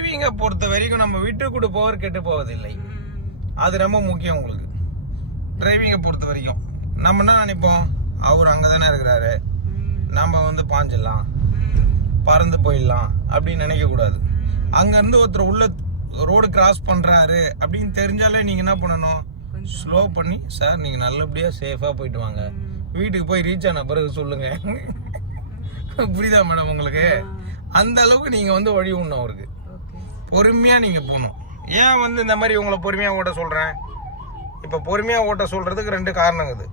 டிரைவிங்கை பொறுத்த வரைக்கும் நம்ம விட்டு கொடுப்பவர் கெட்டு போவதில்லை. அது ரொம்ப முக்கியம் உங்களுக்கு. டிரைவிங்கை பொறுத்த வரைக்கும் நம்ம என்ன நினைப்போம், அவர் அங்கே தானே இருக்கிறாரு, நம்ம வந்து பாஞ்சிடலாம், பறந்து போயிடலாம் அப்படின்னு நினைக்கக்கூடாது. அங்கேருந்து ஒருத்தர் உள்ள ரோடு கிராஸ் பண்ணுறாரு அப்படின்னு தெரிஞ்சாலே நீங்கள் என்ன பண்ணணும், ஸ்லோ பண்ணி சார் நீங்கள் நல்லபடியாக சேஃபாக போயிட்டு வாங்க, வீட்டுக்கு போய் ரீச் ஆன பிறகு சொல்லுங்கள். புரியுதா மேடம் உங்களுக்கு? அந்த அளவுக்கு நீங்கள் வந்து வழி விடணும் அவருக்கு. பொறுமையாக நீங்கள் போகணும். ஏன் வந்து இந்த மாதிரி உங்களை பொறுமையாக ஓட்ட சொல்கிறேன்? இப்போ பொறுமையாக ஓட்ட சொல்கிறதுக்கு 2 காரணங்குது.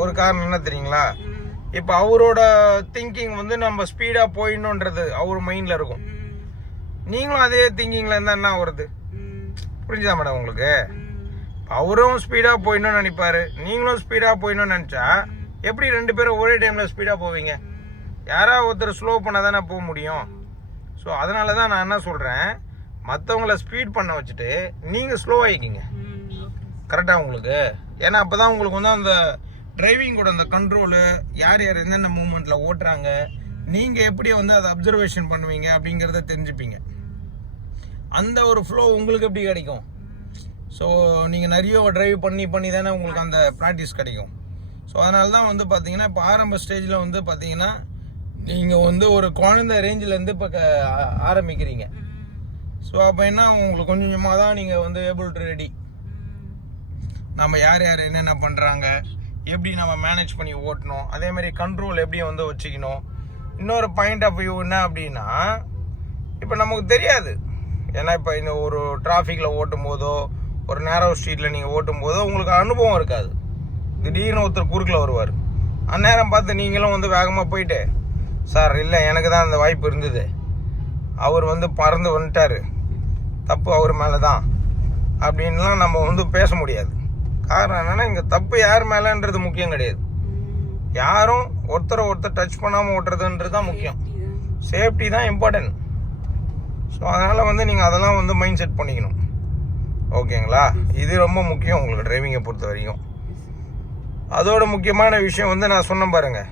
ஒரு காரணம் என்ன தெரியுங்களா, இப்போ அவரோட திங்கிங் வந்து நம்ம ஸ்பீடாக போயிடணுன்றது அவர் மைண்டில் இருக்கும். நீங்களும் அதே திங்கிங்கில் இருந்தால் என்ன வருது? புரிஞ்சுதா மேடம் உங்களுக்கு? அவரும் ஸ்பீடாக போயிடணும்னு நினைப்பாரு, நீங்களும் ஸ்பீடாக போயிடணும்னு நினச்சா எப்படி 2 பேரும் ஒரே டைமில் ஸ்பீடாக போவீங்க? யாராவது ஒருத்தர் ஸ்லோ பண்ணால் தானே போக முடியும். ஸோ அதனால தான் நான் என்ன சொல்கிறேன், மற்றவங்கள ஸ்பீட் பண்ண வச்சுட்டு நீங்கள் ஸ்லோ ஆகிக்கிங்க. கரெக்டாக உங்களுக்கு? ஏன்னா அப்போ தான் உங்களுக்கு வந்து அந்த டிரைவிங்கோட அந்த கண்ட்ரோலு, யார் யார் எந்தெந்த மூமெண்ட்டில் ஓட்டுறாங்க, நீங்கள் எப்படி வந்து அதை அப்சர்வேஷன் பண்ணுவீங்க அப்படிங்கிறத தெரிஞ்சுப்பீங்க. அந்த ஒரு ஃப்ளோ உங்களுக்கு எப்படி கிடைக்கும்? ஸோ நீங்கள் நிறைய ட்ரைவ் பண்ணி தானே உங்களுக்கு அந்த ப்ராக்டிஸ் கிடைக்கும். ஸோ அதனால தான் வந்து பார்த்தீங்கன்னா இப்போ ஆரம்ப ஸ்டேஜில் வந்து பார்த்தீங்கன்னா நீங்கள் வந்து ஒரு குழந்தை ரேஞ்சிலேருந்து இப்போ ஆரம்பிக்கிறீங்க. ஸோ அப்போ என்ன, உங்களுக்கு கொஞ்சம் கொஞ்சமாக தான் நீங்கள் வந்து ஏபிள் டு ரெடி. நம்ம யார் யார் என்னென்ன பண்ணுறாங்க, எப்படி நம்ம மேனேஜ் பண்ணி ஓட்டணும், அதேமாதிரி கண்ட்ரோல் எப்படி வந்து வச்சுக்கணும். இன்னொரு பாயிண்ட் ஆஃப் வியூ என்ன அப்படின்னா, இப்போ நமக்கு தெரியாது. ஏன்னா இப்போ இந்த ஒரு டிராஃபிக்கில் ஓட்டும் போதோ ஒரு நேரோ ஸ்ட்ரீட்டில் நீங்கள் ஓட்டும் போதோ உங்களுக்கு அனுபவம் இருக்காது. திடீர்னு ஒருத்தர் குறுக்கில் வருவார். அந்நேரம் பார்த்து நீங்களும் வந்து வேகமாக போயிட்டு, சார் இல்லை எனக்கு தான் அந்த வாய்ப்பு இருந்தது, அவர் வந்து பறந்து வந்துட்டார், தப்பு அவர் மேலே தான் அப்படின்லாம் நம்ம வந்து பேச முடியாது. காரணம் என்னென்னா, இங்கே தப்பு யார் மேலேன்றது முக்கியம் கிடையாது. யாரும் ஒருத்தர் டச் பண்ணாமல் ஓட்டுறதுன்றது தான் முக்கியம். சேஃப்டி தான் இம்பார்ட்டன்ட். ஸோ அதனால் வந்து நீங்கள் அதெல்லாம் வந்து மைண்ட் செட் பண்ணிக்கணும். ஓகேங்களா? இது ரொம்ப முக்கியம் உங்களுக்கு டிரைவிங்கை பொறுத்த வரைக்கும். அதோட முக்கியமான விஷயம் வந்து நான் சொன்னேன் பாருங்கள்,